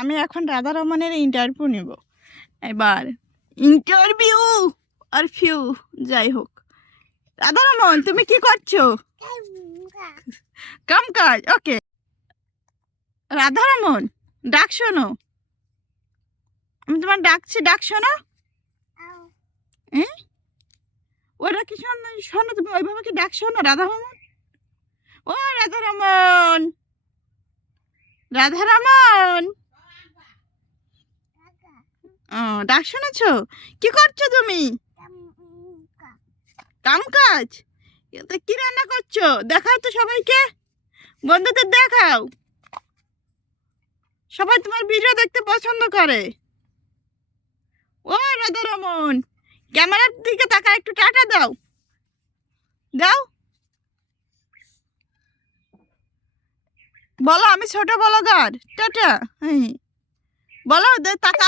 আমি এখন রাধারমণের ইন্টারভিউ নেব। এবার ইন্টারভিউ আর ফিউ যাই হোক। রাধারমণ তুমি কি করছো? কাম কাজ। ওকে রাধারমণ, ডাক শোনো। আমি তোমার ডাকছি, ডাক শোনো। ওরা কি শোনো? শোনো তুমি ওইভাবে কি ডাক শোনো রাধারমণ? ও রাধারমণ, রাধারমণ, ও ডাক শোনাছো? কি করছো তুমি? কাম কাজ। তো কি রান্না করছো? দেখাও তো সবাইকে, বন্ধুদের দেখাও। সবাই তোমার ভিডিও দেখতে পছন্দ করে। ও রাধারমণ, ক্যামেরার দিকে তাকা, একটু টাটা দাও, দাও। বলো আমি ছোট ব্লগার, টাটা। হ্যাঁ বলো, তাকা